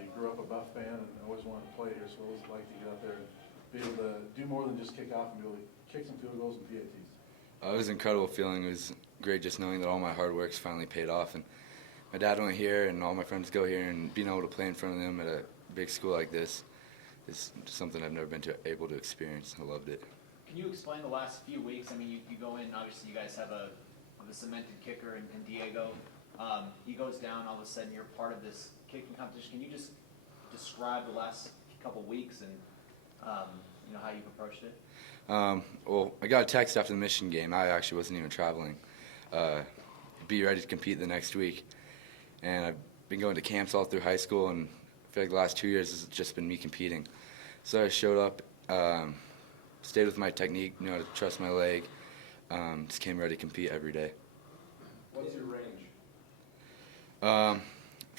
you grew up a Buff fan and always wanted to play here, so what was it like to get out there and be able to do more than just kick off and be able to kick some field goals and PATs? It was an incredible feeling. It was great just knowing that all my hard work's finally paid off. And my dad went here and all my friends go here, and being able to play in front of them at a big school like this is something I've never been able to experience. I loved it. Can you explain the last few weeks? I mean, you go in, obviously you guys have a cemented kicker in Diego. He goes down, all of a sudden you're part of this kicking competition. Can you just describe the last couple weeks and how you've approached it? Well, I got a text after the Michigan game. I actually wasn't even traveling. Be ready to compete the next week. And I've been going to camps all through high school, and I feel like the last 2 years has just been me competing. So I showed up, stayed with my technique, knew how to trust my leg, just came ready to compete every day. What's your range? I've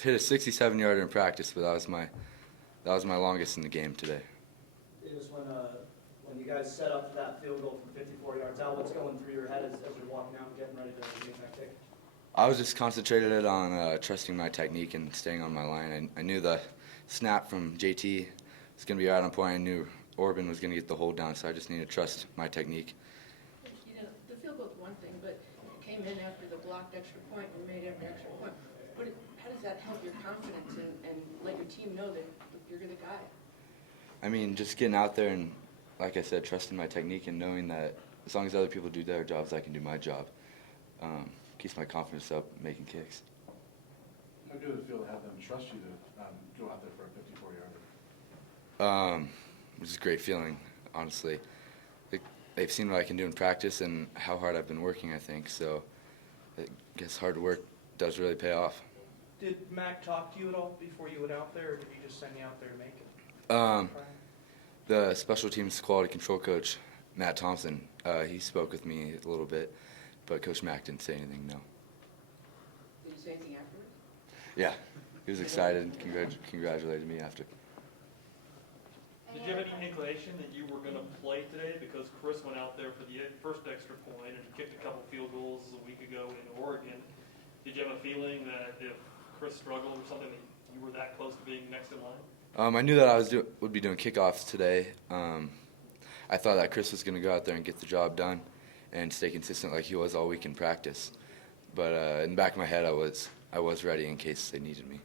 hit a 67-yarder in practice, but that was my longest in the game today. It was when you guys set up that field goal from 54 yards out, what's going through your head as you're walking out and getting ready to make that kick? I was just concentrated on trusting my technique and staying on my line. I knew the snap from JT was going to be right on point. I knew Orban was going to get the hold down, so I just needed to trust my technique. The field goal is one thing, but you came in after the blocked extra point and made every extra point. How does that help your confidence and let your team know that you're the guy? I mean, just getting out there and, like I said, trusting my technique and knowing that as long as other people do their jobs, I can do my job. Keeps my confidence up making kicks. How good did it feel to have them trust you to go out there for a 54-yarder? It was a great feeling, honestly. They've seen what I can do in practice and how hard I've been working, I think. So I guess hard work does really pay off. Did Mac talk to you at all before you went out there, or did he just send you out there to make it? The special teams quality control coach, Matt Thompson, he spoke with me a little bit, but Coach Mack didn't say anything, no. Did you say anything afterwards? Yeah, he was excited and congratulated me after. Did you have any inclination that you were going to play today? Because Chris went out there for the first extra point and kicked a couple field goals a week ago in Oregon. Did you have a feeling that if Chris struggled or something, that you were that close to being next in line? I knew that I would be doing kickoffs today. I thought that Chris was going to go out there and get the job done and stay consistent like he was all week in practice. But in the back of my head, I was ready in case they needed me.